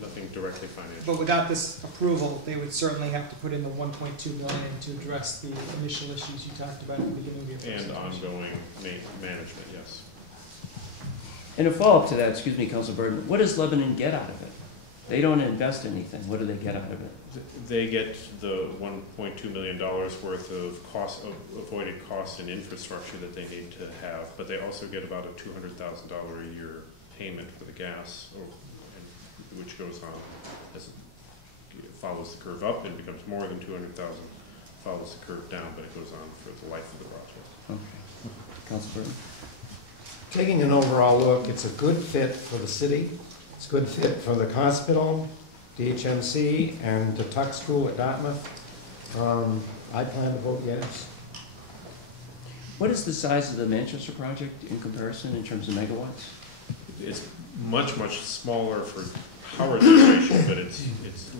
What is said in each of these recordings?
nothing directly financial. But without this approval, they would certainly have to put in the 1.2 billion to address the initial issues you talked about at the beginning of your presentation. And ongoing management, yes. And a follow-up to that, excuse me, Councilor Burton, what does Lebanon get out of it? They don't invest anything. What do they get out of it? They get the $1.2 million worth of avoided costs and infrastructure that they need to have, but they also get about a $200,000 a year payment for the gas, which goes on as it follows the curve up and becomes more than 200,000, follows the curve down, but it goes on for the life of the project. Okay. Councilor Burton? Taking an overall look, it's a good fit for the city. It's a good fit for the hospital, DHMC, and the Tuck School at Dartmouth. I plan to vote yes. What is the size of the Manchester project in comparison in terms of megawatts? It's much, much smaller for power generation, but it's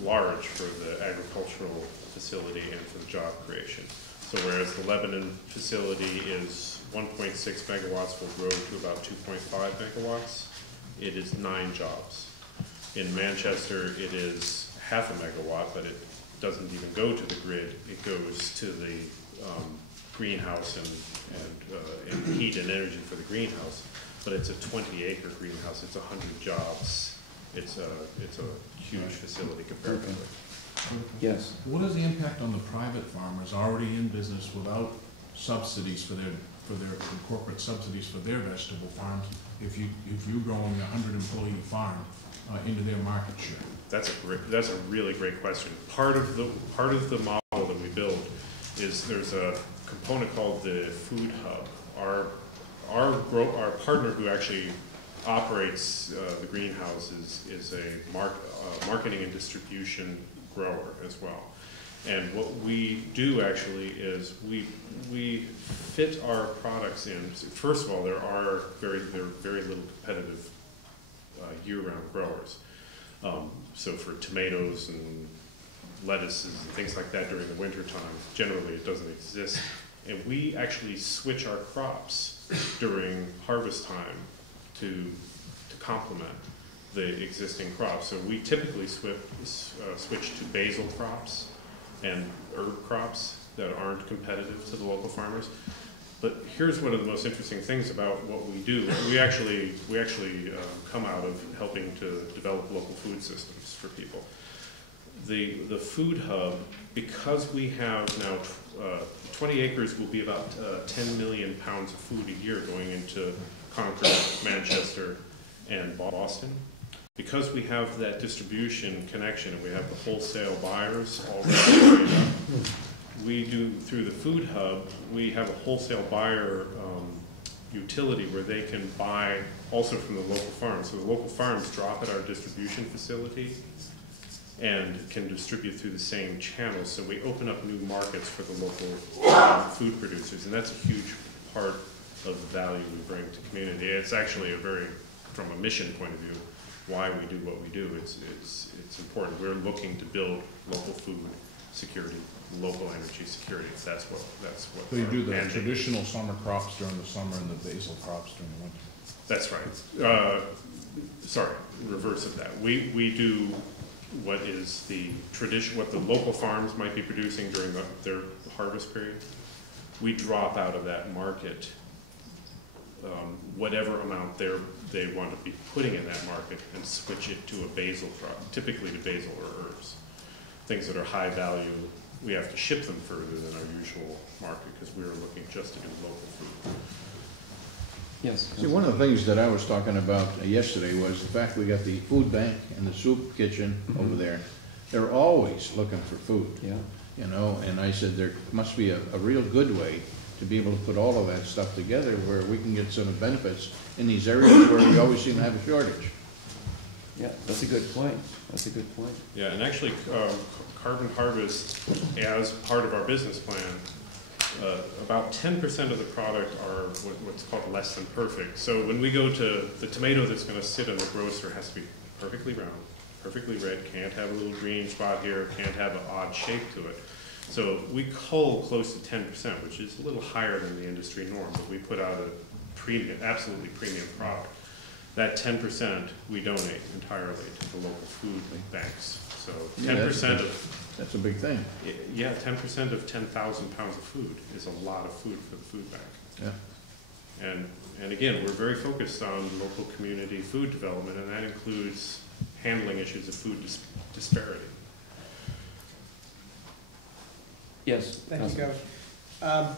large for the agricultural facility and for the job creation. So whereas the Lebanon facility is 1.6 megawatts, will grow to about 2.5 megawatts. It is 9 jobs. In Manchester, it is half a megawatt, but it doesn't even go to the grid. It goes to the greenhouse and heat and energy for the greenhouse. But it's a 20-acre greenhouse. It's 100 jobs. It's a huge facility comparatively. Okay. Yes. What is the impact on the private farmers already in business without subsidies for their corporate subsidies for their vegetable farms? If you're growing a 100-employee farm into their market share? That's a really great question. Part of the model that we build is there's a component called the Food Hub. Our partner who actually operates the greenhouse is a marketing and distribution grower as well. And what we do actually is we fit our products in. First of all, there are very little competitive year-round growers. So for tomatoes and lettuces and things like that during the winter time, generally it doesn't exist. And we actually switch our crops during harvest time to complement the existing crops. So we typically switch to basil crops and herb crops that aren't competitive to the local farmers. But here's one of the most interesting things about what we do. We actually come out of helping to develop local food systems for people. The Food Hub, because we have now 20 acres, will be about 10 million pounds of food a year going into Concord, Manchester, and Boston. Because we have that distribution connection and we have the wholesale buyers already, we do, through the Food Hub, we have a wholesale buyer utility where they can buy also from the local farms. So the local farms drop at our distribution facility and can distribute through the same channels. So we open up new markets for the local food producers, and that's a huge part of the value we bring to community. It's actually from a mission point of view, why we do what we do. It's important. We're looking to build local food security, local energy security. That's what. So you do the traditional summer crops during the summer and the basil crops during the winter. That's right. Sorry, reverse of that. We do what is the tradition, what the local farms might be producing during their harvest period. We drop out of that market whatever amount they want to be putting in that market and switch it to a basil crop, typically to basil or herbs. Things that are high value, we have to ship them further than our usual market because we were looking just to do local food. Yes. See, one of the things that I was talking about yesterday was the fact we got the food bank and the soup kitchen over there. They're always looking for food. Yeah. You know, and I said there must be a real good way to be able to put all of that stuff together where we can get some benefits in these areas where we always seem to have a shortage. Yeah, that's a good point. That's a good point. Yeah, and actually Carbon Harvest, as part of our business plan, about 10% of the product are what's called less than perfect. So when we go to the tomato that's going to sit in the grocer has to be perfectly round, perfectly red, can't have a little green spot here, can't have an odd shape to it. So we cull close to 10%, which is a little higher than the industry norm, but we put out a premium, absolutely premium product. That 10% we donate entirely to the local food banks. So Yeah, 10% of, That's a big thing. yeah, 10% of 10,000 pounds of food is a lot of food for the food bank. Yeah. And again, we're very focused on local community food development, and that includes handling issues of food disparity. Yes. Thank you, Councilor. Gavin.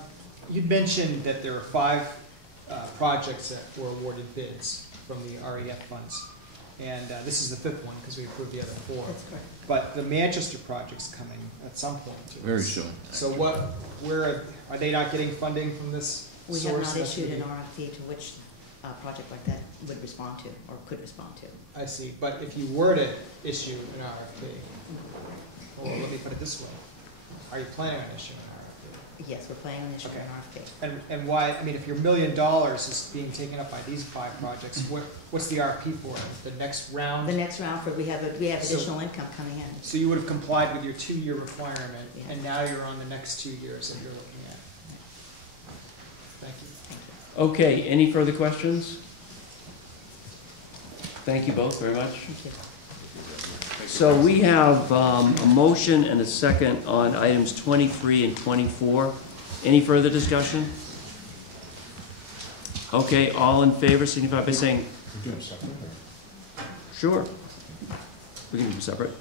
You'd mentioned that there were 5 projects that were awarded bids from the REF funds. And this is the 5th one, because we approved the other 4. That's correct. But the Manchester project's coming at some point to us. Very soon. So where, are they not getting funding from this We source? have not That's issued an really- RFP to which project like that would respond to, or could respond to. I see, but if you were to issue an RFP, or let me put it this way, are you planning on issuing an Yes, we're planning on issuing an RFP. RFP? And why, I mean, if your $1 million is being taken up by these 5 projects, what's the RFP for? The next round? The next round for, we have So- additional income coming in. So you would have complied with your 2-year requirement, Yeah. and now you're on the next 2 years that you're looking at. Thank you. Okay, any further questions? Thank you both very much. Thank you. So we have a motion and a second on items 23 and 24. Any further discussion? Okay, all in favor, signify by saying, We do a separate, or? sure. We can do them separate.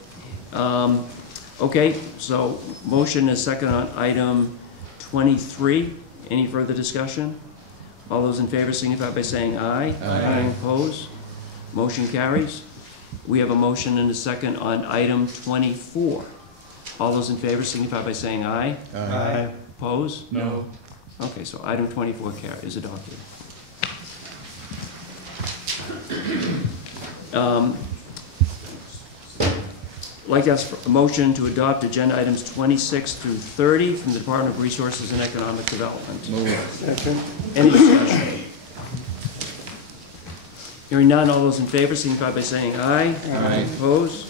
Okay, so motion is second on item 23. Any further discussion? All those in favor signify by saying aye. Aye. Opposed? Motion carries. We have a motion and a second on item 24. All those in favor signify by saying aye. Aye. Opposed? No. Okay, so item 24 is adopted. Like to ask for a motion to adopt agenda items 26 through 30 from the Department of Resources and Economic Development. Move. Any discussion? Hearing none, all those in favor signify by saying aye. Aye. Opposed?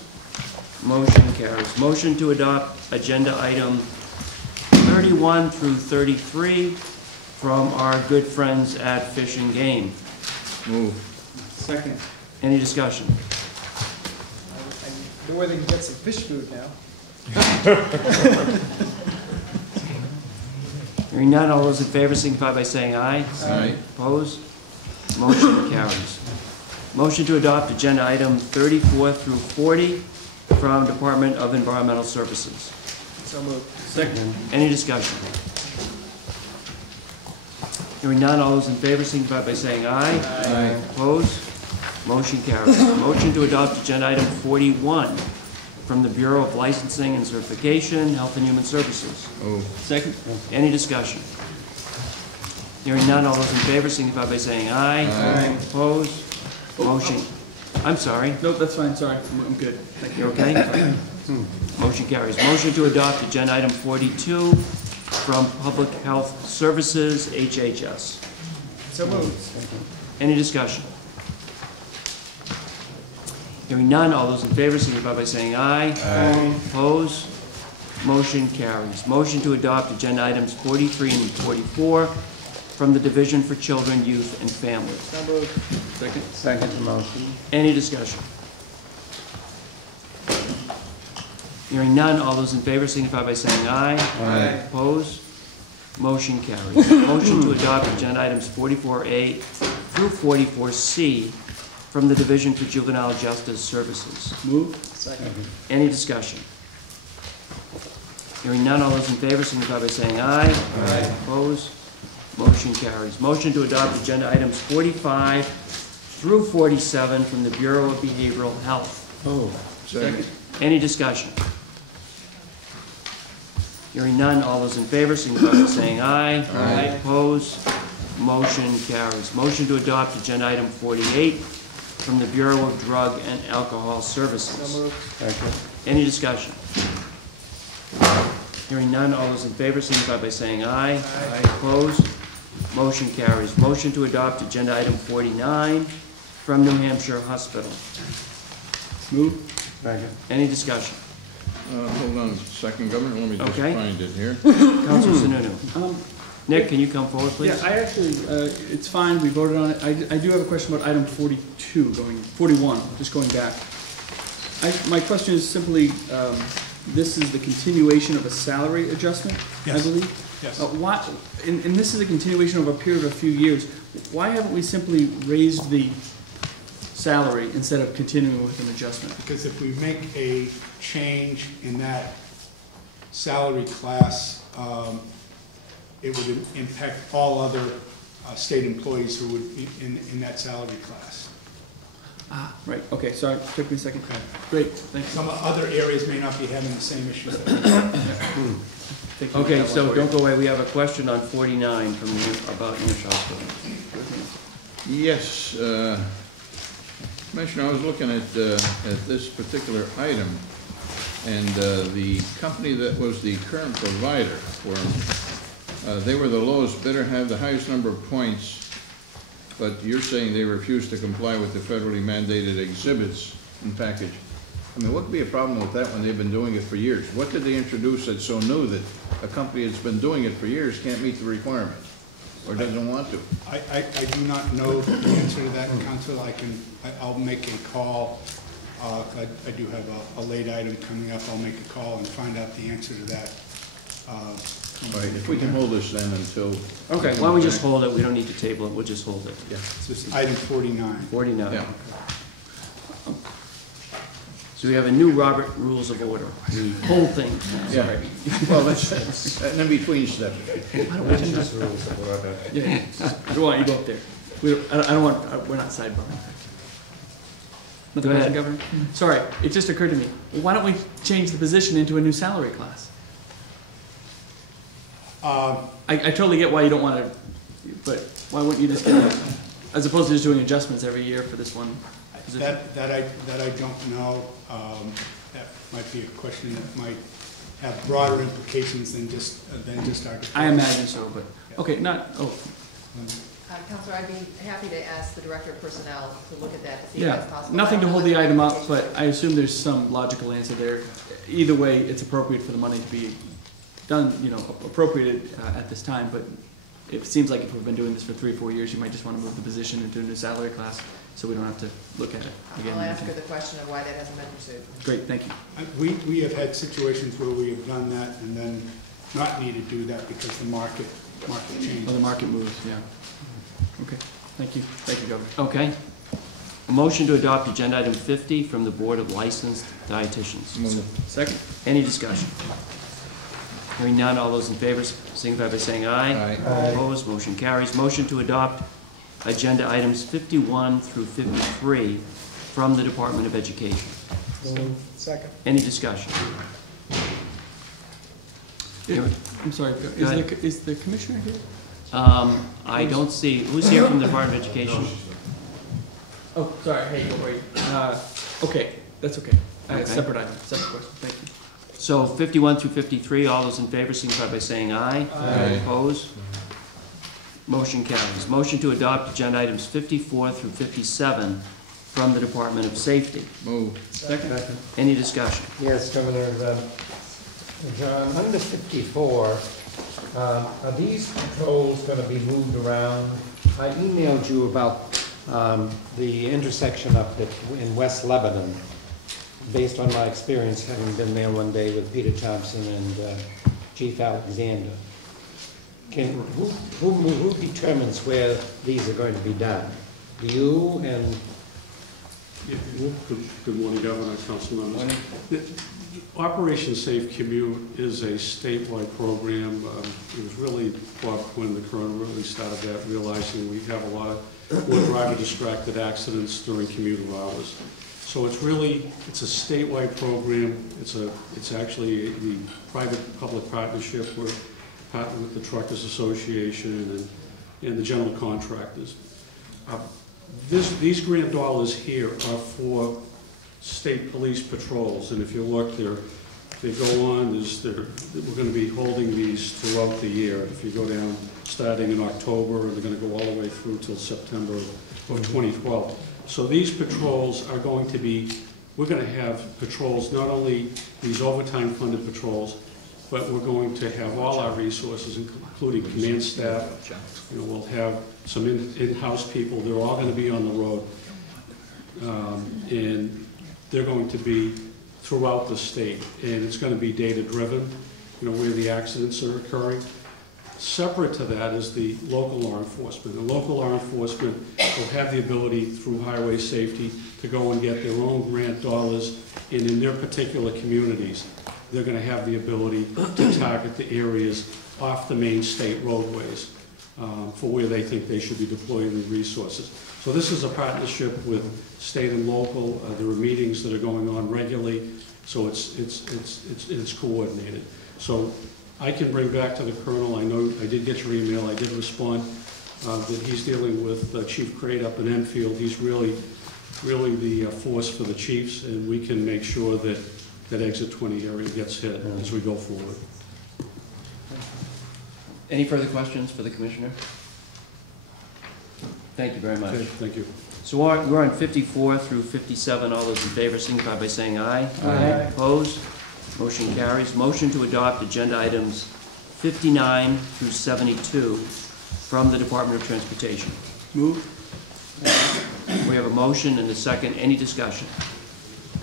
Motion carries. Motion to adopt agenda item 31 through 33 from our good friends at Fish and Game. Move. Second. Any discussion? I know where they can get some fish food now. Hearing none, all those in favor signify by saying aye. Aye. Opposed? Motion carries. Motion to adopt agenda item 34 through 40 from Department of Environmental Services. So moved. Second. Any discussion? Hearing none, all those in favor signify by saying aye. Aye. Opposed? Motion carries. Motion to adopt agenda item 41 from the Bureau of Licensing and Certification, Health and Human Services. Move. Second. Any discussion? Hearing none, all those in favor signify by saying aye. Aye. Opposed? Motion, I'm sorry, Nope, that's fine, sorry, I'm good. Thank you. you okay? Motion carries. Motion to adopt agenda item 42 from Public Health Services, HHS. So moved. Any discussion? Hearing none, all those in favor signify by saying aye. Aye. Opposed? Motion carries. Motion to adopt agenda items 43 and 44 from the Division for Children, Youth, and Families. So moved. Second. Second motion. Any discussion? Hearing none, all those in favor signify by saying aye. Aye. Opposed? Motion carries. Motion to adopt agenda items 44A through 44C from the Division for Juvenile Justice Services. Move. Second. Any discussion? Hearing none, all those in favor signify by saying aye. Aye. Opposed? Motion carries. Motion to adopt agenda items 45 through 47 from the Bureau of Behavioral Health. Move. Second. Any discussion? Hearing none, all those in favor signify by saying aye. Aye. Opposed? Motion carries. Motion to adopt agenda item 48 from the Bureau of Drug and Alcohol Services. So moved. Second. Any discussion? Hearing none, all those in favor signify by saying aye. Aye. Opposed? Motion carries. Motion to adopt agenda item 49 from New Hampshire Hospital. Move. Second. Any discussion? Hold on a second, Governor, let me just Okay. find it here. Councilor Sununu. Nick, can you come forward, please? Yeah, I actually, it's fine, we voted on it. I do have a question about item 42, 41, just going back. My question is simply, this is the continuation of a salary adjustment, I Yes. believe? Yes. Why, and this is a continuation of a period of a few years. Why haven't we simply raised the salary instead of continuing with an adjustment? Because if we make a change in that salary class, it would impact all other state employees who would be in that salary class. Ah, right, okay, sorry, took me a second. Okay. Great, thank you. Some other areas may not be having the same issues that we do. Thank you. Okay, so don't go away, we have a question on 49 from about Hampshire Hospital. Yes, Commissioner, I was looking at this particular item, and the company that was the current provider for, they were the lowest bidder, have the highest number of points, but you're saying they refused to comply with the federally mandated exhibits and package. I mean, what could be a problem with that when they've been doing it for years? What did they introduce that's so new that a company that's been doing it for years can't meet the requirements or doesn't want to? I do not know the answer to that, Council. I'll make a call. I do have a late item coming up. I'll make a call and find out the answer to that. All right, if we can hold this then until... Okay, why don't we just hold it, we don't need to table it, we'll just hold it. Yeah. So it's item 49. 49. Yeah. So we have a new Robert Rules of Order, the whole thing. Yeah. Sorry. Well, that's an in-between step. Just rules of order. Yeah, I don't want you to go up there. I don't want, we're not sidebarring. Another Go ahead. question, Governor? Sorry, it just occurred to me. Why don't we change the position into a new salary class? I totally get why you don't want to, but why wouldn't you just get it, as opposed to just doing adjustments every year for this one position? That I don't know. That might be a question that might have broader implications than just our department. I imagine so, but, okay, Counselor, I'd be happy to ask the Director of Personnel to look at that, to see if that's yeah, possible. nothing to hold the item up, but I assume there's some logical answer there. Either way, it's appropriate for the money to be done, appropriated at this time, but it seems like if we've been doing this for 3 or 4 years, you might just want to move the position into a new salary class, so we don't have to look at it again. I'll ask her the question of why that hasn't been pursued. Great, thank you. We have had situations where we have done that and then not needed to do that because the market changed. Oh, the market moves, yeah. Okay, thank you. Thank you, Governor. Okay. A motion to adopt agenda item 50 from the Board of Licensed Dietitians. Second? Any discussion? Hearing none, all those in favor signify by saying aye. Aye. Opposed, motion carries. Motion to adopt agenda items 51 through 53 from the Department of Education. Second. Any discussion? I'm sorry, ahead. is the commissioner here? I don't see, who's here from the Department of Education? Oh, sorry, hey, don't worry. Okay, that's okay. Okay. Separate item, separate question, thank you. So 51 through 53, all those in favor signify by saying aye. Aye. Opposed? Motion carries. Motion to adopt agenda items 54 through 57 from the Department of Safety. Move. Second? Any discussion? Yes, Governor, John, under 54, are these patrols going to be moved around? I emailed you about the intersection up in West Lebanon, based on my experience having been there one day with Peter Thompson and Chief Alexander. Who determines where these are going to be done? You and... Good morning, Governor, Council members. Operation Safe Commute is a statewide program. It was really brought when the Colonel really started that, realizing we have a lot of more driver-distracted accidents during commuter hours. So it's a statewide program. It's actually the private-public partnership. We're partnered with the Truckers Association and the general contractors. These grant dollars here are for state police patrols, and if you look, they go on. We're going to be holding these throughout the year. If you go down, starting in October, they're going to go all the way through till September of 2012. So these patrols are going to be, we're going to have patrols, not only these overtime funded patrols, but we're going to have all our resources, including command staff. You know, we'll have some in-house people. They're all going to be on the road. And they're going to be throughout the state. And it's going to be data-driven, you know, where the accidents are occurring. Separate to that is the local law enforcement. The local law enforcement will have the ability through highway safety to go and get their own grant dollars, and in their particular communities, they're going to have the ability to target the areas off the main state roadways for where they think they should be deploying the resources. So this is a partnership with state and local. There are meetings that are going on regularly, so it's coordinated. So I can bring back to the Colonel, I know I did get your email, I did respond, that he's dealing with Chief Crate up in Enfield. He's really the force for the chiefs, and we can make sure that that exit 20 area gets hit as we go forward. Any further questions for the Commissioner? Thank you very much. Okay, thank you. So we're on 54 through 57. All those in favor signify by saying aye. Aye. Opposed? Motion carries. Motion to adopt agenda items 59 through 72 from the Department of Transportation. Move. We have a motion and a second. Any discussion?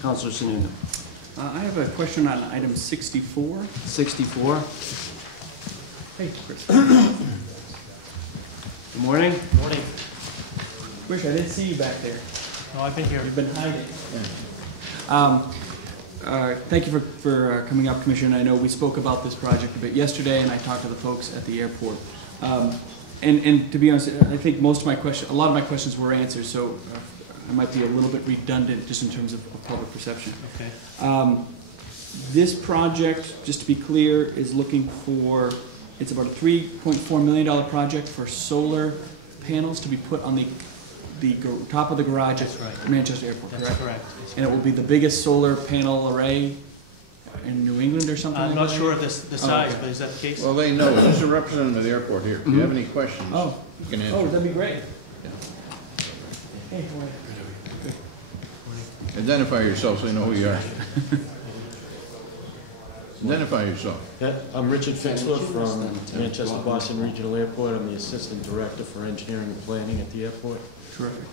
Councilor Sununu. I have a question on item 64. 64. Hey, Chris. Good morning. Morning. Wish I didn't see you back there. Oh, I've been here. You've been hiding. Thank you for coming up, Commissioner. I know we spoke about this project a bit yesterday, and I talked to the folks at the airport. And to be honest, I think a lot of my questions were answered, so I might be a little bit redundant just in terms of public perception. Okay. This project, just to be clear, is looking for, it's about a $3.4 million project for solar panels to be put on the top of the garage at Manchester Airport, correct? That's correct. And it will be the biggest solar panel array in New England or something? I'm like not that? sure of the size, okay. but is that the case? Well, they know. There's a representative of the airport here. If you have any questions, Oh. you can answer. Oh, that'd be great. Yeah. Hey, boy. Identify yourself so they know who you are. Identify yourself. Yeah, I'm Richard Fixler from Manchester Boston Regional Airport. I'm the Assistant Director for Engineering and Planning at the airport. Terrific.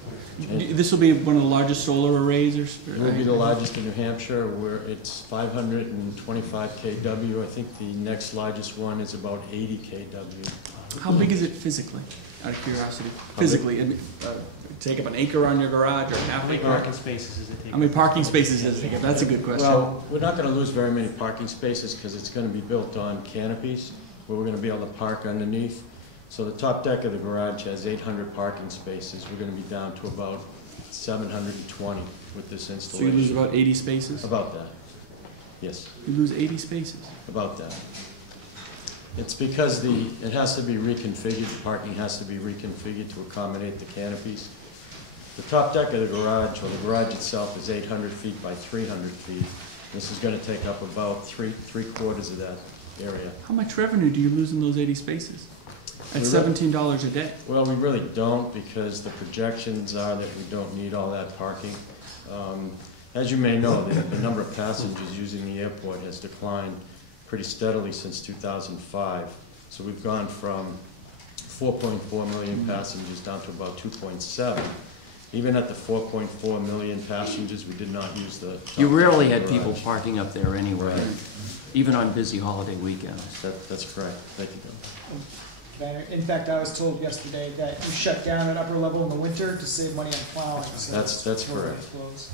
This will be one of the largest solar arrays? It will be the largest in New Hampshire, where it's 525 kW. I think the next largest one is about 80 kW. How big is it physically, out of curiosity? Physically, take up an acre on your garage or half How an many acre? parking spaces is it taking? How many parking spaces does it take up? That's a good question. Well, we're not going to lose very many parking spaces because it's going to be built on canopies where we're going to be able to park underneath. So the top deck of the garage has 800 parking spaces. We're going to be down to about 720 with this So installation. you lose about 80 spaces? About that. Yes, You lose 80 spaces? about that. It's because it has to be reconfigured, the parking has to be reconfigured to accommodate the canopies. The top deck of the garage, or the garage itself, is 800 feet by 300 feet. This is going to take up about three-quarters of that area. How much revenue do you lose in those 80 spaces? At We $17 a day? Well, we really don't, because the projections are that we don't need all that parking. As you may know, the number of passengers using the airport has declined pretty steadily since 2005. So we've gone from 4.4 million passengers down to about 2.7. Even at the 4.4 million passengers, we did not use the... You rarely had garage. people parking up there anyway, Right. even on busy holiday weekends. That's correct. Thank you, Bill. In fact, I was told yesterday that you shut down at upper level in the winter to save money on plowing. So That's where correct. it flows.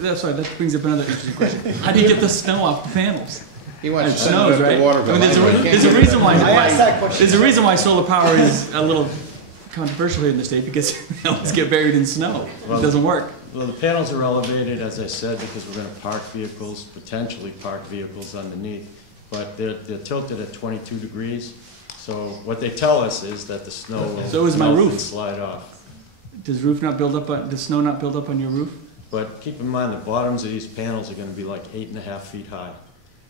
That's right, that brings up another interesting question. How do you get the snow off the panels? He wants It to send snows, it up right? the water I bill. mean, Anyway, there's a can't reason get it. I asked that question. There's a reason why solar power is a little controversial here in the state, because panels get buried in snow. It doesn't work. Well, the panels are elevated, as I said, because we're going to park vehicles, potentially park vehicles underneath. But they're tilted at 22 degrees. So what they tell us is that the snow will So is my melt roof. and slide off. Does snow not build up on your roof? But keep in mind, the bottoms of these panels are going to be like 8.5 feet high.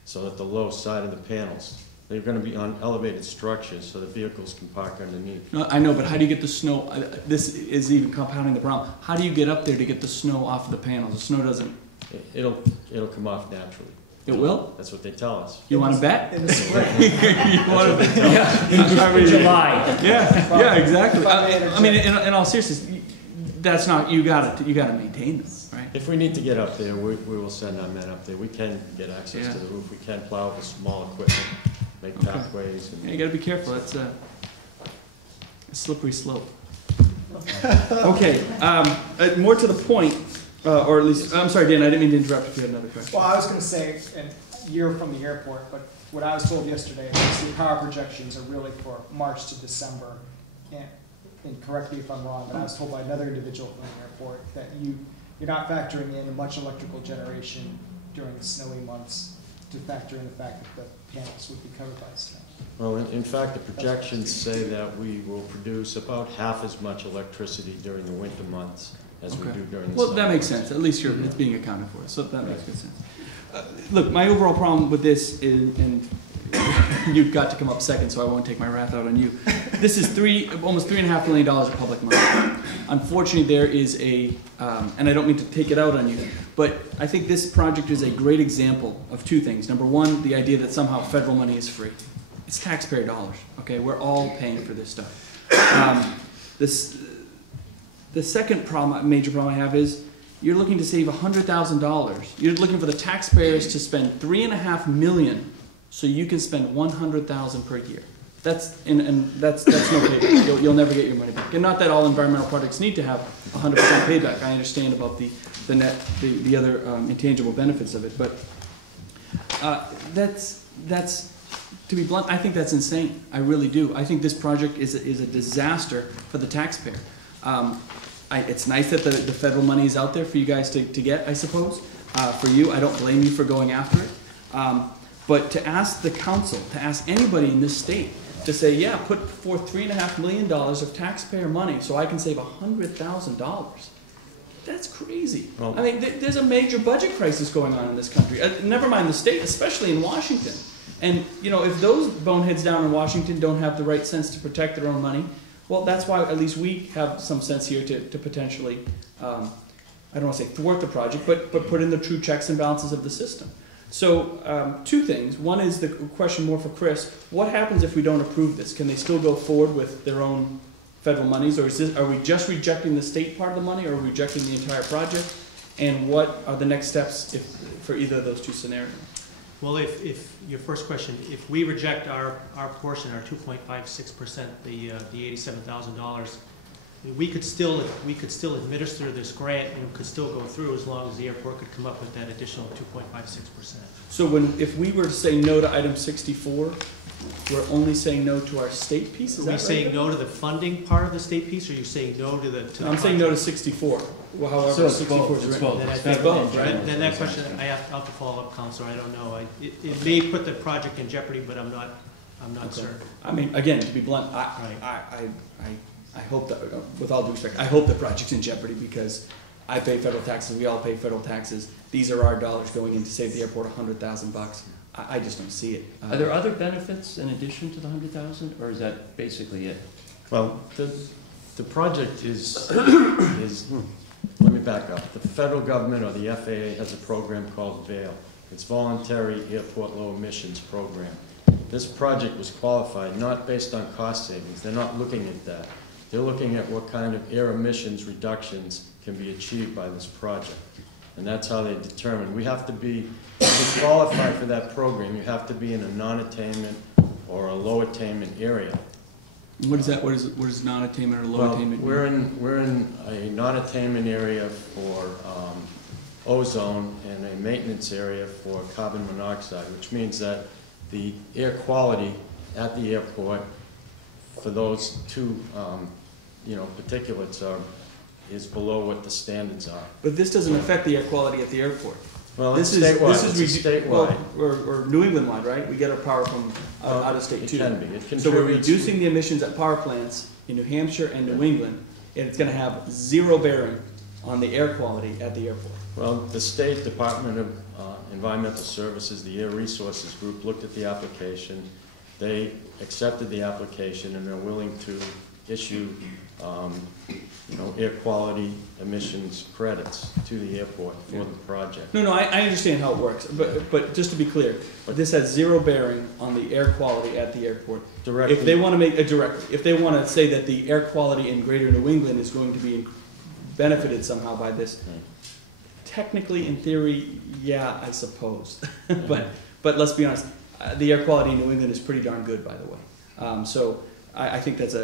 So that the low side of the panels, they're going to be on elevated structures so that vehicles can park underneath. No, I know, but how do you get the snow? This is even compounding the problem. How do you get up there to get the snow off the panels? The snow doesn't. It'll come off naturally. It will? That's what they tell us. You want to bet? In the spring. You want to bet? Yeah. I mean, July. Yeah, exactly. If I may I mean, in all seriousness, that's not, you gotta maintain them, right? If we need to get up there, we will send our men up there. We can get access Yeah. to the roof. We can plow with small equipment, make Okay. pathways. Yeah, you gotta be careful, that's a slippery slope. Okay, more to the point, or at least, I'm sorry, Dan, I didn't mean to interrupt if you had another question. Well, I was gonna say, and you're from the airport, but what I was told yesterday was the power projections are really for March to December. And correct me if I'm wrong, but I was told by another individual from the airport that you're not factoring in much electrical generation during the snowy months to factor in the fact that the panels would be covered by snow. Well, in fact, the projections say that we will produce about half as much electricity during the winter months as we Okay. do during the Well, summer. that makes sense, at least it's being accounted for, so that makes good sense. Look, my overall problem with this is, and you've got to come up second, so I won't take my wrath out on you. This is almost $3.5 million of public money. Unfortunately, there is and I don't mean to take it out on you, but I think this project is a great example of two things. Number one, the idea that somehow federal money is free. It's taxpayer dollars, okay? We're all paying for this stuff. The second major problem I have is you're looking to save $100,000. You're looking for the taxpayers to spend $3.5 million so you can spend $100,000 per year. That's no payback. You'll never get your money back. And not that all environmental projects need to have 100% payback. I understand about the other intangible benefits of it, but that's to be blunt, I think that's insane. I really do. I think this project is a disaster for the taxpayer. It's nice that the federal money is out there for you guys to get, I suppose. For you, I don't blame you for going after it. But to ask the council, to ask anybody in this state, to say, yeah, put forth $3.5 million of taxpayer money so I can save $100,000. That's crazy. Well, I mean, there's a major budget crisis going on in this country. Never mind the state, especially in Washington. And, you know, if those boneheads down in Washington don't have the right sense to protect their own money, well, that's why at least we have some sense here to potentially, I don't want to say thwart the project, but put in the true checks and balances of the system. So, two things. One is the question more for Chris. What happens if we don't approve this? Can they still go forward with their own federal monies, or are we just rejecting the state part of the money, or are we rejecting the entire project? And what are the next steps for either of those two scenarios? Well, if your first question, if we reject our portion, our 2.56%, the $87,000, we could still administer this grant and it could still go through as long as the airport could come up with that additional 2.56%. So if we were to say no to item 64, we're only saying no to our state piece? Is Are we that saying right? no to the funding part of the state piece, or are you saying no to the I'm saying no to 64. Well, however, So it's 64 both, is it's written. both. Then I It's think both, right? then that question, I have to follow up, Counselor, I don't know. It may put the project in jeopardy, but I'm not Okay. certain. I mean, again, to be blunt, I hope that, with all due respect, I hope the project's in jeopardy because I pay federal taxes, we all pay federal taxes. These are our dollars going in to save the airport $100,000. I just don't see it. Are there other benefits in addition to the 100,000, or is that basically it? Well, the project is, let me back up. The federal government or the FAA has a program called VAIL. It's Voluntary Airport Low Emissions Program. This project was qualified not based on cost savings. They're not looking at that. They're looking at what kind of air emissions reductions can be achieved by this project. And that's how they determine. We have to be, to qualify for that program, you have to be in a non-attainment or a low attainment area. What is that? What is non-attainment or low attainment? We're in a non-attainment area for ozone and a maintenance area for carbon monoxide, which means that the air quality at the airport for those two, particulates is below what the standards are. But this doesn't affect the air quality at the airport. Well, This it's statewide. is It's statewide. well, or New England wide, right? We get our power from out of state too. It can be. It So we're contributes- reducing the emissions at power plants in New Hampshire and New England, and it's going to have zero bearing on the air quality at the airport. Well, the State Department of Environmental Services, the Air Resources Group, looked at the application. They accepted the application and they're willing to issue air quality emissions credits to the airport for the project. No, I understand how it works, but just to be clear, this has zero bearing on the air quality at the airport. Directly. If they want to make a if they want to say that the air quality in Greater New England is going to be benefited somehow by this, technically, in theory, yeah, I suppose. but let's be honest, the air quality in New England is pretty darn good, by the way. So I think that's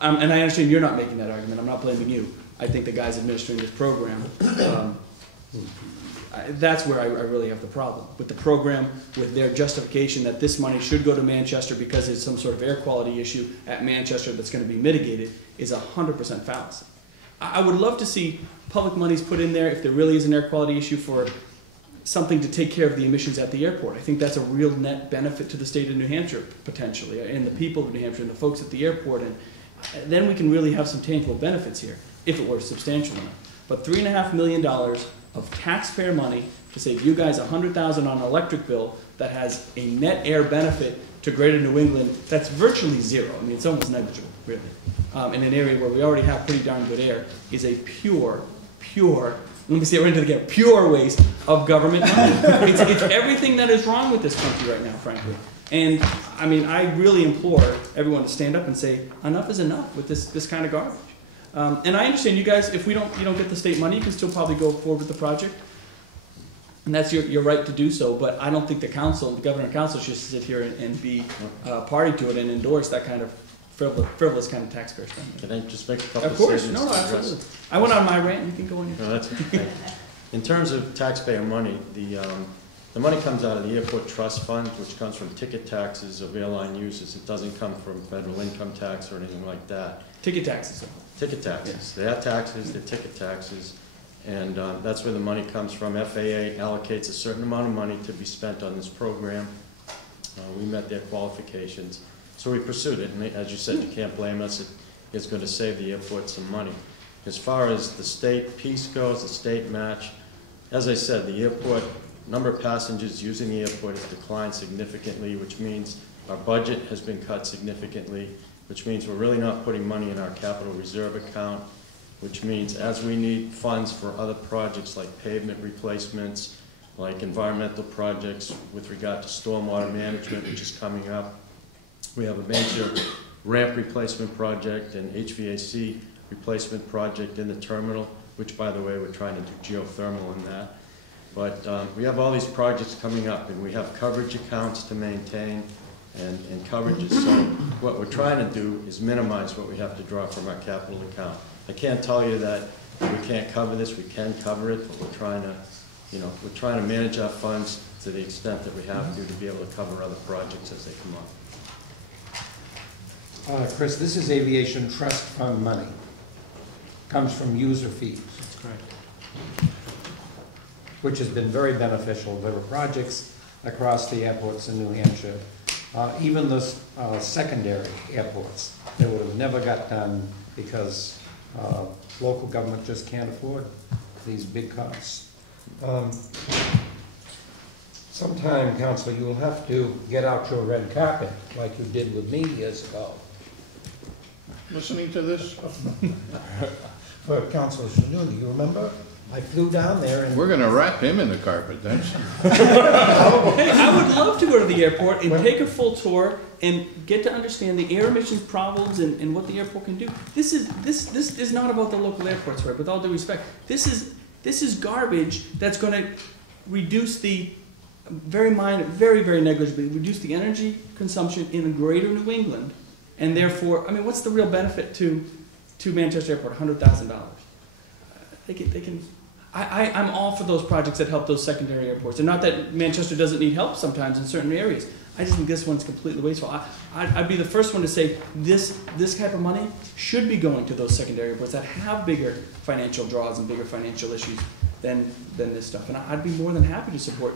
and I understand you're not making that argument. I'm not blaming you. I think the guys administering this program, that's where I really have the problem. With the program, with their justification that this money should go to Manchester because there's some sort of air quality issue at Manchester that's going to be mitigated, is 100% fallacy. I would love to see public monies put in there if there really is an air quality issue for something to take care of the emissions at the airport. I think that's a real net benefit to the state of New Hampshire, potentially, and the people of New Hampshire and the folks at the airport, and then we can really have some tangible benefits here, if it were substantial enough. But $3.5 million of taxpayer money to save you guys $100,000 on an electric bill that has a net air benefit to Greater New England that's virtually zero. I mean, it's almost negligible, really. In an area where we already have pretty darn good air, is a pure, let me say it right into the game, pure waste of government money. It's everything that is wrong with this country right now, frankly. And I mean, I really implore everyone to stand up and say, enough is enough with this kind of garbage. And I understand you guys, if you don't get the state money, you can still probably go forward with the project. And that's your right to do so, but I don't think the governor and council should sit here and be party to it and endorse that kind of frivolous kind of taxpayer spending. Can I just make a couple of course, statements? No, absolutely. I went on my rant, you can go on your. No, that's okay. In terms of taxpayer money, the money comes out of the airport trust fund, which comes from ticket taxes of airline users. It doesn't come from federal income tax or anything like that. Ticket taxes. Ticket taxes. Yes. They are taxes, they're ticket taxes. And that's where the money comes from. FAA allocates a certain amount of money to be spent on this program. We met their qualifications. So we pursued it, and as you said, you can't blame us. It's going to save the airport some money. As far as the state piece goes, the state match, as I said, the airport, number of passengers using the airport has declined significantly, which means our budget has been cut significantly, which means we're really not putting money in our capital reserve account, which means as we need funds for other projects like pavement replacements, like environmental projects with regard to stormwater management, which is coming up. We have a major ramp replacement project and HVAC replacement project in the terminal, which, by the way, we're trying to do geothermal in that. But we have all these projects coming up, and we have coverage accounts to maintain and coverages. So what we're trying to do is minimize what we have to draw from our capital account. I can't tell you that we can't cover this. We can cover it, but we're trying to manage our funds to the extent that we have to be able to cover other projects as they come up. Chris, this is aviation trust fund money. Comes from user fees. That's correct. Which has been very beneficial. There were projects across the airports in New Hampshire, even the secondary airports, that would have never got done because local government just can't afford these big costs. Sometime, Council, you will have to get out your red carpet like you did with me years ago. Listening to this? For Councilor Sununu, you remember? I flew down there and... We're going to wrap him in the carpet, that's... Hey, I would love to go to the airport and take a full tour and get to understand the air emissions problems and what the airport can do. This is not about the local airports, right? With all due respect, this is garbage that's going to reduce the very negligibly reduce the energy consumption in Greater New England, and therefore, I mean, what's the real benefit to Manchester Airport? $100,000. They can. I'm all for those projects that help those secondary airports, and not that Manchester doesn't need help sometimes in certain areas. I just think this one's completely wasteful. I'd be the first one to say this type of money should be going to those secondary airports that have bigger financial draws and bigger financial issues than this stuff. And I'd be more than happy to support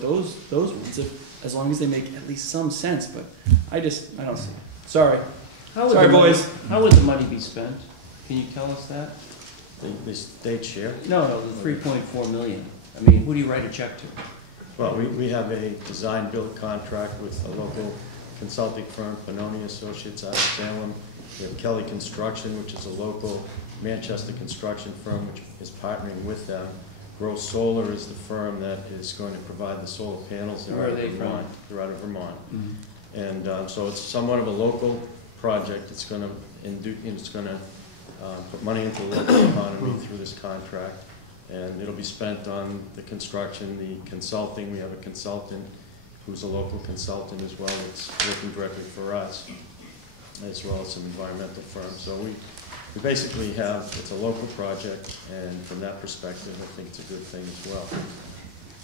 those ones as long as they make at least some sense. But I don't see it. Sorry. Sorry, boys. How would the money be spent? Can you tell us that? The state share? No, the $3.4 million. I mean, who do you write a check to? Well, we have a design-build contract with a local consulting firm, Benoni Associates out of Salem. We have Kelly Construction, which is a local Manchester construction firm, which is partnering with them. Grow Solar is the firm that is going to provide the solar panels. Where are they from? They're out of Vermont. Mm-hmm. And so it's somewhat of a local project. It's going to put money into the local economy through this contract. And it'll be spent on the construction, the consulting. We have a consultant who's a local consultant as well that's working directly for us, as well as some environmental firms. So we basically have, it's a local project, and from that perspective, I think it's a good thing as well.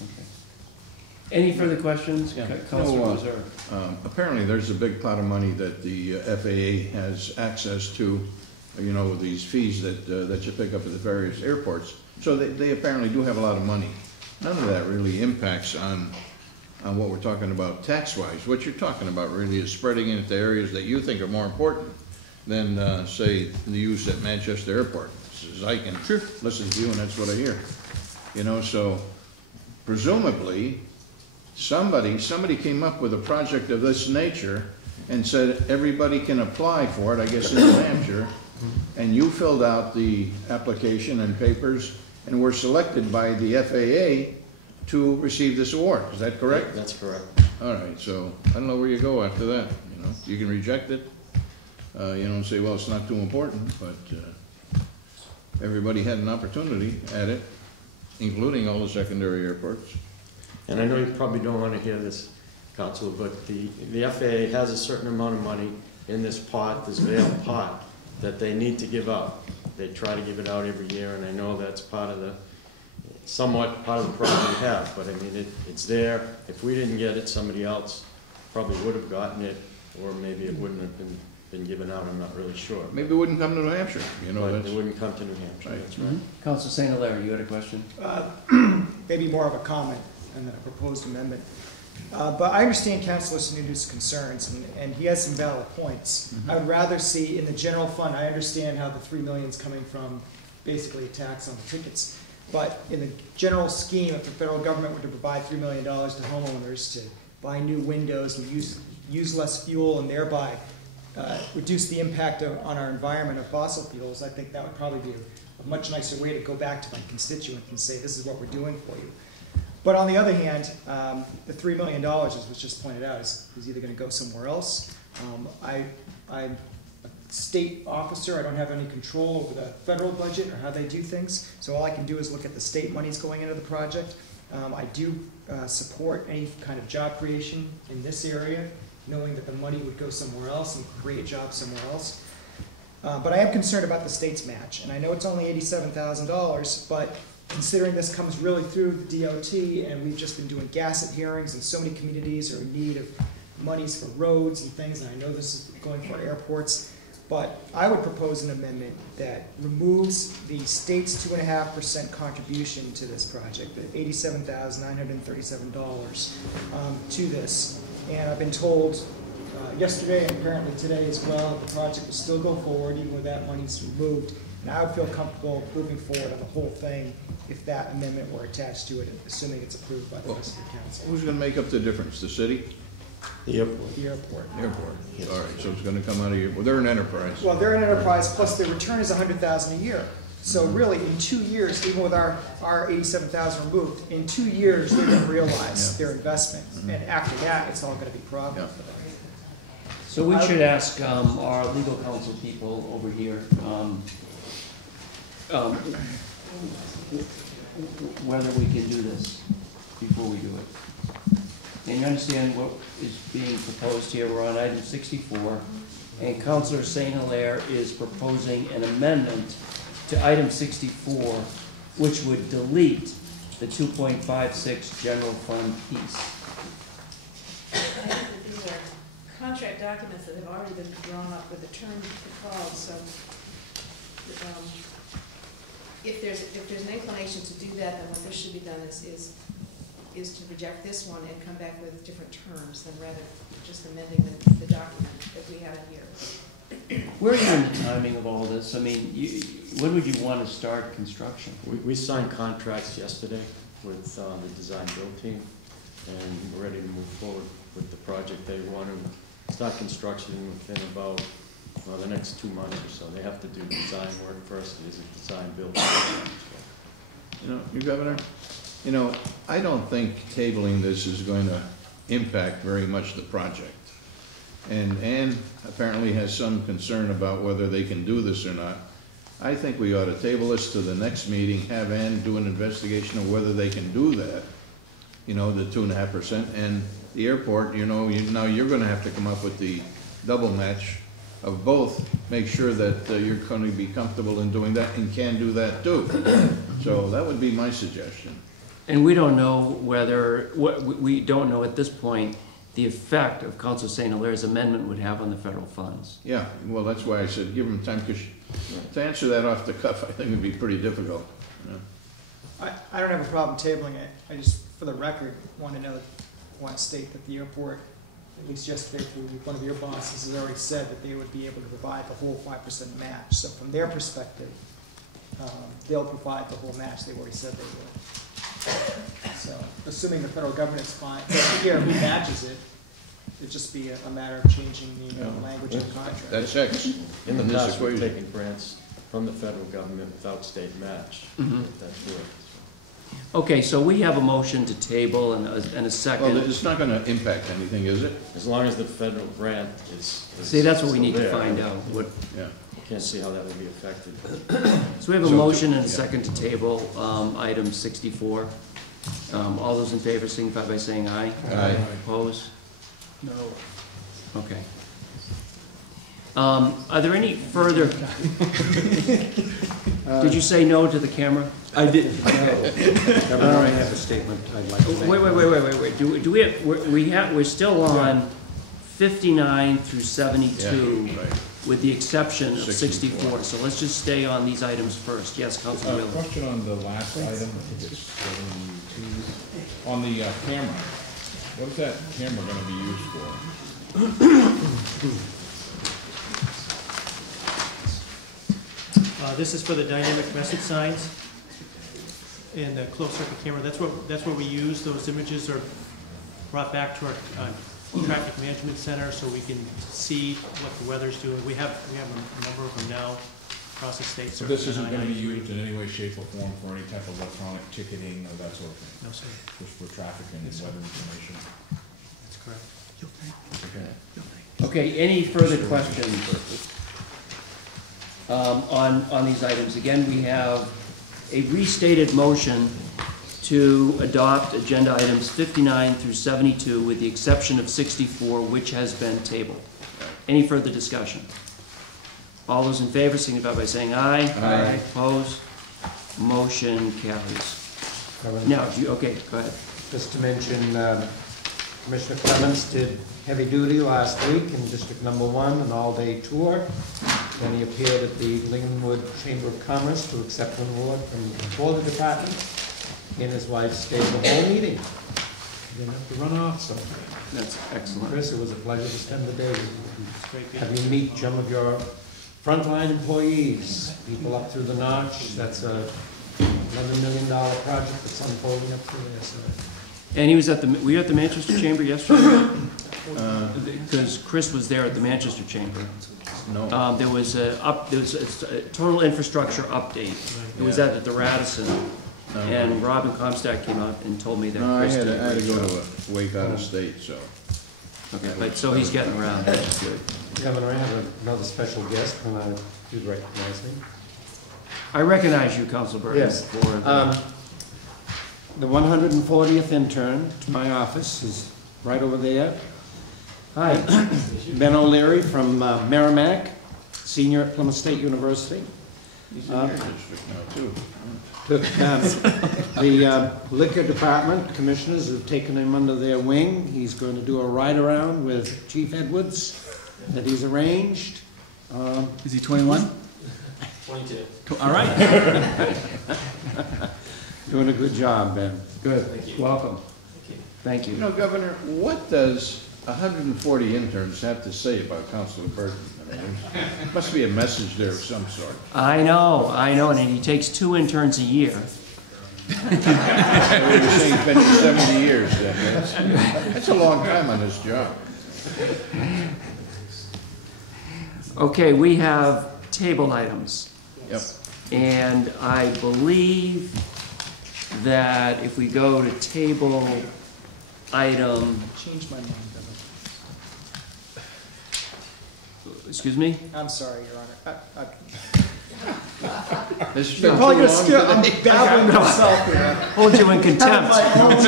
Okay. Any further questions? Yeah. Councilor Reserve. Apparently, there's a big pot of money that the FAA has access to, you know, with these fees that you pick up at the various airports. So they apparently do have a lot of money. None of that really impacts on what we're talking about tax-wise. What you're talking about really is spreading it into areas that you think are more important than, say, the use at Manchester Airport. As I can listen to you, and that's what I hear. You know, so presumably, somebody came up with a project of this nature and said everybody can apply for it, I guess in New Hampshire, and you filled out the application and papers and were selected by the FAA to receive this award. Is that correct? That's correct. All right, so I don't know where you go after that. You know, you can reject it. You know, and say, well, it's not too important, but everybody had an opportunity at it, including all the secondary airports. And I know you probably don't want to hear this, Councilor, but the FAA has a certain amount of money in this pot, this veiled pot, that they need to give out. They try to give it out every year, and I know that's somewhat part of the problem we have, but I mean, it's there. If we didn't get it, somebody else probably would have gotten it, or maybe it wouldn't have been given out, I'm not really sure. Maybe it wouldn't come to New Hampshire, you know. But it wouldn't come to New Hampshire, Right. that's right. Councilor St. Hilaire, you had a question? Maybe more of a comment and then a proposed amendment. But I understand Councilor Sanudo's concerns, and he has some valid points. I would rather see in the general fund, I understand how the $3 million is coming from basically a tax on the tickets. But in the general scheme, if the federal government were to provide $3 million to homeowners to buy new windows and use less fuel and thereby reduce the impact on our environment of fossil fuels, I think that would probably be a much nicer way to go back to my constituents and say, this is what we're doing for you. But on the other hand, the $3 million, as was just pointed out, is either going to go somewhere else. I'm a state officer. I don't have any control over the federal budget or how they do things. So all I can do is look at the state monies going into the project. I do support any kind of job creation in this area, knowing that the money would go somewhere else and create jobs somewhere else. But I am concerned about the state's match. And I know it's only $87,000, but considering this comes really through the DOT, and we've just been doing gasset hearings, and so many communities are in need of monies for roads and things, and I know this is going for airports, but I would propose an amendment that removes the state's 2.5% contribution to this project, the $87,937 to this. And I've been told yesterday and apparently today as well that the project will still go forward even with that money's removed. And I would feel comfortable moving forward on the whole thing if that amendment were attached to it, assuming it's approved by the rest of the council. Who's going to make up the difference? The city? The airport. The airport. Airport. Yes. All right, so it's going to come out of your, well, they're an enterprise. Well, they're an enterprise, plus their return is $100,000 a year. So really, in 2 years, even with our $87,000 removed, in 2 years, they're going to realize their investment. And after that, it's all going to be profit for them. So we should ask our legal counsel people over here whether we can do this before we do it. And you understand what is being proposed here? We're on item 64, and Councilor St. Hilaire is proposing an amendment to item 64, which would delete the 2.56 general fund piece. These are contract documents that have already been drawn up with the terms called, so if there's an inclination to do that, then what this should be done is to reject this one and come back with different terms than rather just amending the document that we have here. Where are you in the timing of all this? I mean, when would you want to start construction? We signed contracts yesterday with the design build team, and we're ready to move forward with the project. They want to start construction within about well, the next 2 months or so. They have to do design work first, it is a design build. You know, your Governor, you know, I don't think tabling this is going to impact very much the project. And Ann apparently has some concern about whether they can do this or not. I think we ought to table this to the next meeting, have Ann do an investigation of whether they can do that, you know, the 2.5%. And the airport, you know, now you're gonna have to come up with the double match of both, make sure that you're gonna be comfortable in doing that and can do that too. So that would be my suggestion. And we don't know whether, we don't know at this point the effect of Councilor St. Hilaire's amendment would have on the federal funds. Yeah, well, that's why I said give them time, because to answer that off the cuff, I think would be pretty difficult. You know? I don't have a problem tabling it. I just, for the record, want to state that the airport, at least yesterday through one of your bosses, has already said that they would be able to provide the whole 5% match. So from their perspective, they'll provide the whole match. They've already said they will. So assuming the federal government's fine, here who matches it, it'd just be a matter of changing the language of the contract. That's X. In the past, we've taken grants from the federal government without state match. That's good. Okay, so we have a motion to table and a second. Well, it's not gonna impact anything, is it? As long as the federal grant is See, that's what we need to there, find out. Yeah. I can't see how that would be affected. So we have a motion and a second to table item 64. All those in favor signify by saying aye. Aye. Opposed? No. Okay. Are there any further? Did you say no to the camera? I did. Governor, I have a statement I'd like to make. Wait. Do we have, we're still on 59 through 72. Yeah, right. With the exception of 64. 64. So let's just stay on these items first. Yes, Councilor Miller. Question on the last item, I think it's 72, on the camera. What is that camera gonna be used for? This is for the dynamic message signs and the closed circuit camera. That's what we use. Those images are brought back to our traffic management center so we can see what the weather's doing. We have a number of them now across the state. So this isn't gonna be used in any way, shape, or form for any type of electronic ticketing or that sort of thing? No, sir. Just for traffic and weather information? That's correct. Okay, any further questions on these items? Again, we have a restated motion to adopt agenda items 59 through 72 with the exception of 64, which has been tabled. Any further discussion? All those in favor signify by saying aye. Aye. Opposed? Motion carries. Now, okay, go ahead. Just to mention, Commissioner Clements did heavy duty last week in District Number 1, an all-day tour. Then he appeared at the Lincolnwood Chamber of Commerce to accept an award from the Border Department. He and his wife stayed the whole meeting. He didn't have to run off, so. That's excellent. Chris, it was a pleasure to spend the day with you. Great. Have you meet some of your frontline employees, people up through the notch. That's a $11 million project that's unfolding up through there, so. And he was were you at the Manchester Chamber yesterday? Because Chris was there at the Manchester Chamber. No. There was a total infrastructure update. It was at the Radisson. And Robin Comstock came out and told me that No, I Chris had did a to great go job. to a wake out of state, so. Okay, but so he's getting around, that's good. Governor, I have another special guest, and you'd recognize me. I recognize you, Council Burton. Yes. For The 140th intern to my office is right over there. Hi. Ben O'Leary from Merrimack, senior at Plymouth State University. He's in your district now, too. The liquor department commissioners have taken him under their wing. He's going to do a ride-around with Chief Edwards that he's arranged. Is he 21? 22. All right. Doing a good job, Ben. Good. Thank you. Welcome. Thank you. You know, Governor, what does 140 interns have to say about Councilor Burton? I mean, there must be a message there of some sort. I know, and he takes 2 interns a year. So you're saying it's been 70 years then. That's a long time on this job. Okay, we have table items. Yep. And I believe that if we go to table item, Change my mind. excuse me? I'm sorry, Your Honor. This has You're been probably too gonna long skip, I'm today. babbling myself here. Hold you in contempt. My own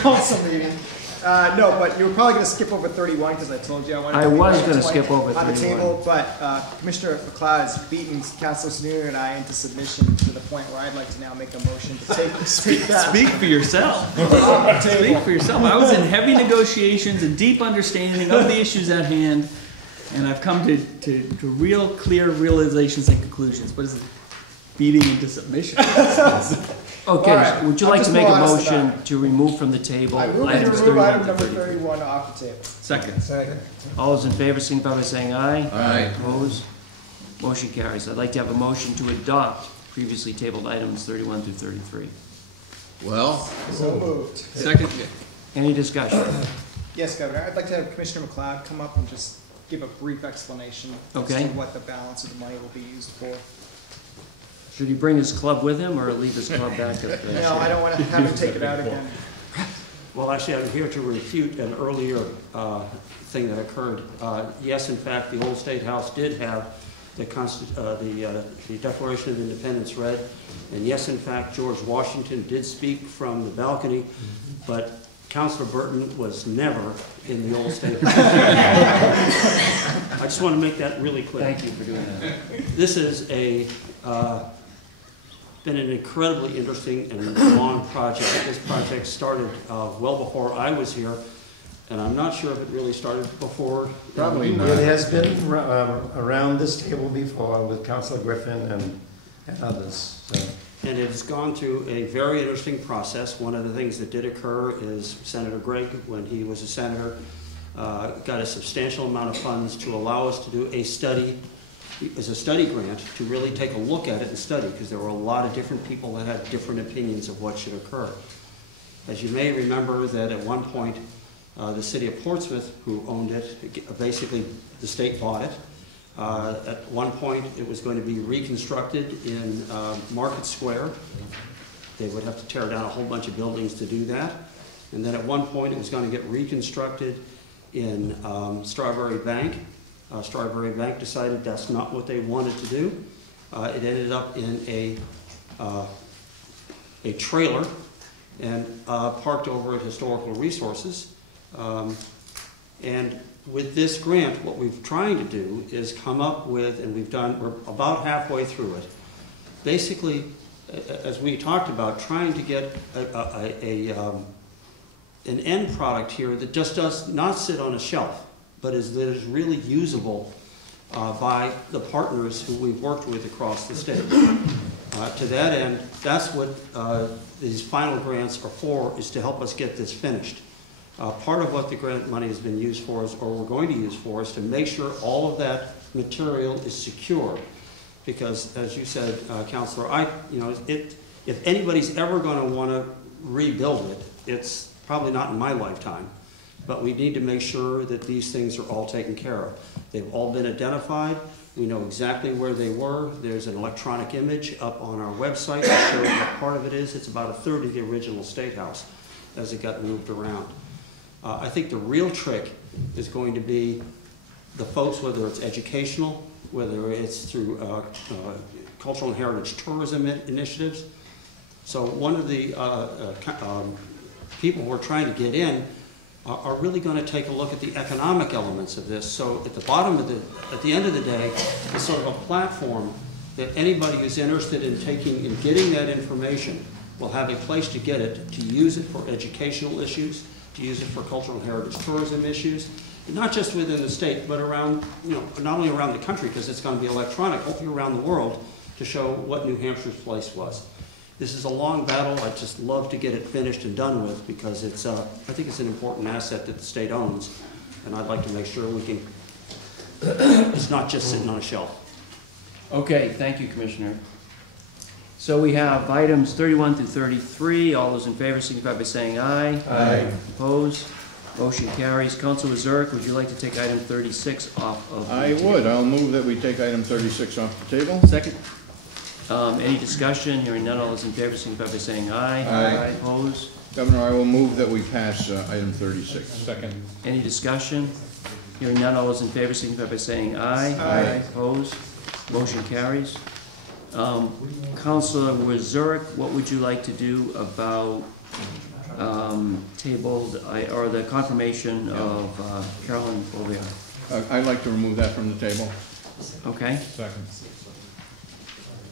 council meeting. No, but you were probably gonna skip over 31, because I told you I wanted to. I was leave gonna it skip over on the 31. table, but Commissioner McLeod has beaten Councilor Sneer and I into submission to the point where I'd like to now make a motion to take that. Speak for yourself. off the Speak table. for yourself. I was in heavy negotiations and deep understanding of the issues at hand, and I've come to real clear realizations and conclusions. What is it? Beating into submission. Okay, All right, would you I'm like to just make a modest about motion to remove from the table I move to items remove 31 item to number 33? 31 off the table. Second. Second. All those in favor, signify by saying aye. Aye. Opposed? Motion carries. I'd like to have a motion to adopt previously tabled items 31 through 33. Well, So moved. Second. Any discussion? Yes, Governor, I'd like to have Commissioner McLeod come up and just give a brief explanation as Okay. to what the balance of the money will be used for. Should he bring his club with him or leave his club back at the? No, I don't want to have him take it out again. Well, actually, I'm here to refute an earlier thing that occurred. Yes, in fact, the old State House did have the Declaration of Independence read, and yes, in fact, George Washington did speak from the balcony, but Councilor Burton was never in the old State House. I just want to make that really clear. Thank you for doing that. This is been an incredibly interesting and long project. This project started well before I was here, and I'm not sure if it really started before. Probably not. It has been around this table before with Councilor Griffin and others, so. And it has gone through a very interesting process. One of the things that did occur is Senator Gregg, when he was a senator, got a substantial amount of funds to allow us to do a study, as a study grant, to really take a look at it and study, because there were a lot of different people that had different opinions of what should occur. As you may remember that at one point, the city of Portsmouth, who owned it, basically the state bought it. At one point, it was going to be reconstructed in Market Square. They would have to tear down a whole bunch of buildings to do that. And then at one point, it was going to get reconstructed in Strawberry Bank. Strawberry Bank decided that's not what they wanted to do. It ended up in a trailer and parked over at Historical Resources. And with this grant, what we're trying to do is come up with, and we're about halfway through it. Basically, as we talked about, trying to get an end product here that just does not sit on a shelf, but that is really usable by the partners who we've worked with across the state. To that end, that's what these final grants are for, is to help us get this finished. Part of what the grant money has been used for, or we're going to use for, is to make sure all of that material is secure. Because, as you said, Councilor, if anybody's ever going to want to rebuild it, it's probably not in my lifetime. But we need to make sure that these things are all taken care of. They've all been identified. We know exactly where they were. There's an electronic image up on our website that shows what part of it is. It's about a third of the original State House as it got moved around. I think the real trick is going to be the folks, whether it's educational, whether it's through cultural and heritage tourism initiatives. So one of the people we're trying to get in are really going to take a look at the economic elements of this. So at the bottom of at the end of the day, it's sort of a platform that anybody who's interested in taking and getting that information will have a place to get it, to use it for educational issues, to use it for cultural and heritage tourism issues, and not just within the state, but around, not only around the country, because it's going to be electronic, hopefully around the world, to show what New Hampshire's place was. This is a long battle. I'd just love to get it finished and done with, because I think it's an important asset that the state owns, and I'd like to make sure we can, it's not just sitting on a shelf. Okay, thank you, Commissioner. So we have items 31 through 33. All those in favor signify by saying aye. Aye. Opposed? Motion carries. Councilor Zurich, would you like to take item 36 off of the I table? would. I'll move that we take item 36 off the table. Second. Any discussion? Hearing none, all those in favor, signify by saying aye. Aye. Opposed? Governor, I will move that we pass item 36. Second. Any discussion? Hearing none, all those in favor, signify by saying aye. Aye. Opposed? Motion carries. Councilor Zurich, what would you like to do about tabled, or the confirmation of Carolyn Beauvier? I'd like to remove that from the table. Okay. Second.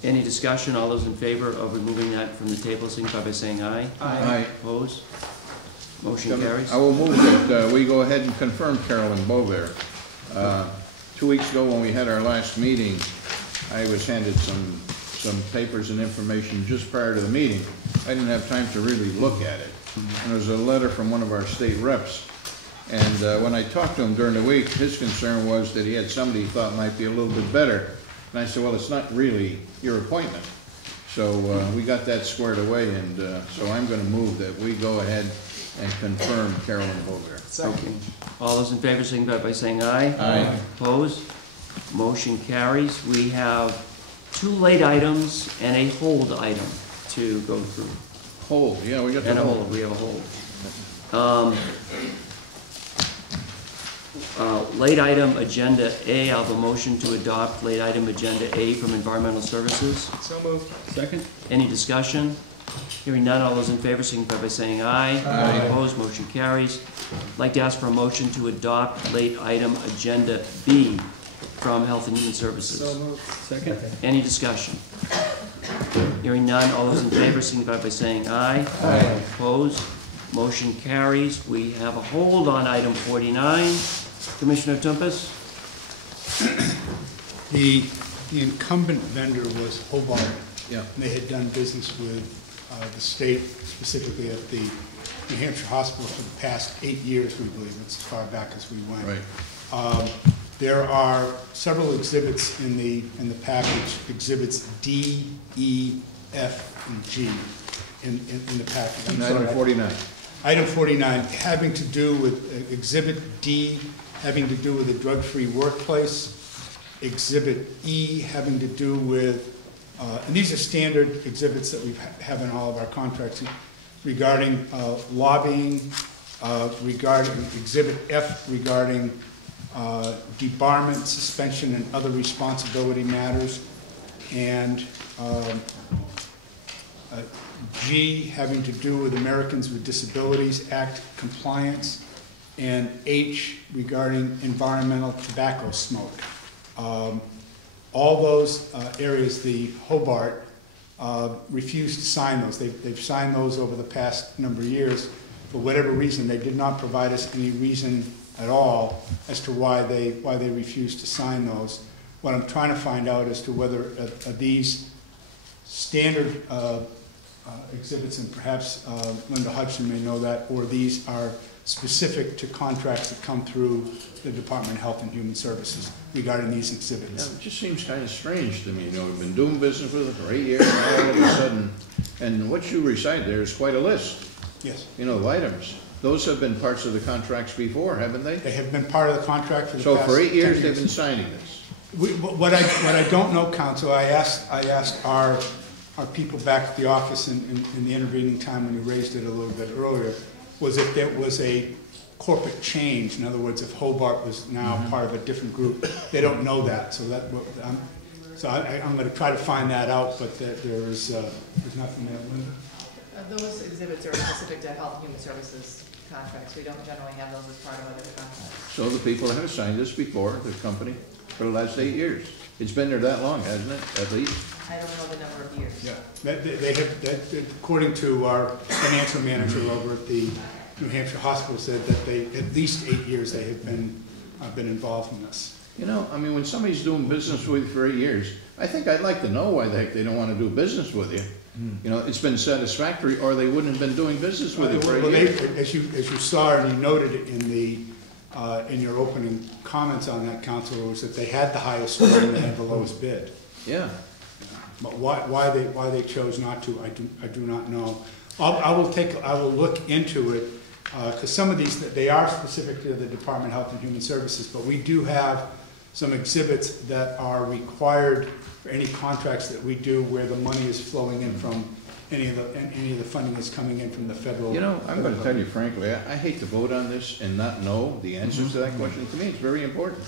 Any discussion? All those in favor of removing that from the table, signify by saying aye. Aye. Opposed? Motion Governor, carries. I will move that we go ahead and confirm Carolyn Beauvier. 2 weeks ago, when we had our last meeting, I was handed some papers and information just prior to the meeting. I didn't have time to really look at it. And there was a letter from one of our state reps. And when I talked to him during the week, his concern was that he had somebody he thought might be a little bit better. And I said, well, it's not really your appointment. So we got that squared away, and so I'm going to move that we go ahead and confirm Carolyn Beauvier. Okay. All those in favor, signify by saying aye. Aye. Opposed? Motion carries. We have 2 late items and a hold item to go through. Hold, yeah, we got the And a hold. hold, we have a hold. Late item agenda A, I'll have a motion to adopt late item agenda A from Environmental Services. So moved. Second. Any discussion? Hearing none, all those in favor signify by saying aye. Aye. Opposed, motion carries. I'd like to ask for a motion to adopt late item agenda B from Health and Human Services. So moved. Second. Any discussion? Hearing none, all those in favor signify by saying aye. Aye. Opposed, motion carries. We have a hold on item 49. Commissioner Tumpus? The incumbent vendor was Hobart. Yeah. And they had done business with the state, specifically at the New Hampshire hospital for the past 8 years, we believe. It's as far back as we went. Right. There are several exhibits in the package, exhibits D, E, F, and G in the package. I'm Item sorry. 49. Item 49, having to do with Exhibit D, having to do with a drug-free workplace. Exhibit E, having to do with, and these are standard exhibits that we have in all of our contracts, regarding lobbying, regarding Exhibit F, regarding debarment, suspension, and other responsibility matters, and G, having to do with Americans with Disabilities Act compliance, and H, regarding environmental tobacco smoke. All those areas, the Hobart refused to sign those. They've signed those over the past number of years. For whatever reason, they did not provide us any reason at all as to why they refused to sign those. What I'm trying to find out as to whether these standard exhibits, and perhaps Linda Hudson may know that, or these are specific to contracts that come through the Department of Health and Human Services regarding these exhibits. Yeah, it just seems kind of strange to me. You know, we've been doing business with it for 8 years, and all of a sudden, and what you recite there is quite a list. Yes. You know, of items. Those have been parts of the contracts before, haven't they? They have been part of the contract for the So past for 8 years, 10 they've been signing this. What I don't know, Counsel, I asked our people back at the office in the intervening time when you raised it a little bit earlier, was if there was a corporate change. In other words, if Hobart was now part of a different group. They don't know that, so I'm going to try to find that out, but there's nothing there. Those exhibits are specific to Health and Human Services contracts. We don't generally have those as part of other contracts. So the people have signed this before, the company, for the last 8 years. It's been there that long, hasn't it, at least? I don't know the number of years. Yeah, they have, according to our financial manager over at the New Hampshire hospital, said that at least 8 years they have been involved in this. You know, I mean, when somebody's doing business with you for 8 years, I think I'd like to know why the heck they don't want to do business with you. You know, it's been satisfactory, or they wouldn't have been doing business with you for 8 years. As you saw and you noted it in your opening comments on that, Councilor, was that they had the highest score and they had the lowest bid. Yeah. But why they chose not to, I do not know. I will look into it. Because some of these, they are specific to the Department of Health and Human Services, but we do have some exhibits that are required for any contracts that we do where the money is flowing in from any of the funding is coming in from the federal. You know, I'm gonna tell you frankly, I hate to vote on this and not know the answers to that question. To me, it's very important.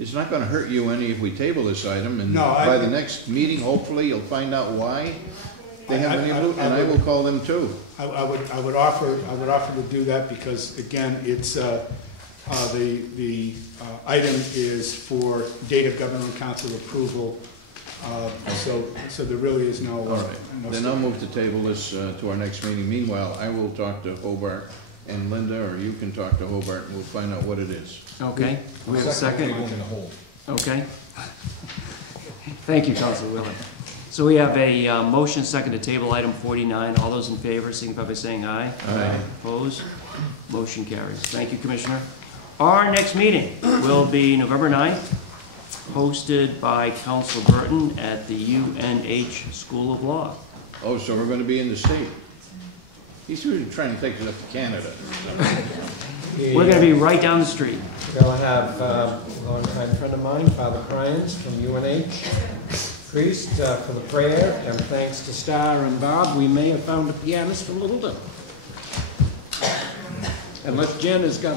It's not gonna hurt you any if we table this item, and by the next meeting, hopefully, you'll find out why they haven't been able to, and I will call them too. I would offer to do that because, again, it's, the item is for date of government council approval. So there really is no. All right, then I'll move to table this to our next meeting. Meanwhile, I will talk to Hobart and Linda, or you can talk to Hobart, and we'll find out what it is. Okay, we have a second. Okay. Thank you, Councilor Wheeler. So we have a motion second to table item 49. All those in favor, signify by saying aye. Aye. Opposed? Motion carries. Thank you, Commissioner. Our next meeting will be November 9th, hosted by Councilor Burton at the UNH School of Law. Oh, so we're gonna be in the state. He's really trying to take us up to Canada. We're gonna be right down the street. We'll have a longtime friend of mine, Father Cryans from UNH, priest for the prayer, and thanks to Star and Bob, we may have found a pianist from Littleton. Unless Jen has got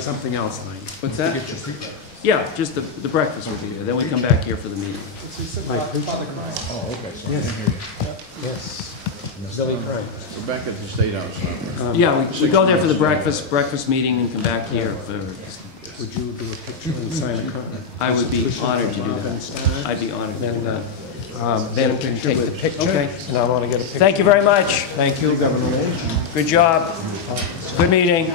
something else, Mike. What's that? Yeah, just the breakfast will be there. Then we come back here for the meeting. Oh, okay, so I didn't hear you. Yes, Billy Cryans. We're back at the State House now. Yeah, we go there for the breakfast meeting and come back here for. Would you do a picture and sign a card? I would be honored to do that. I'd be honored to do that. Then we can take the picture. Okay. And I want to get a picture. Thank you very much. Thank you, Governor Lynch. Good job. Good meeting.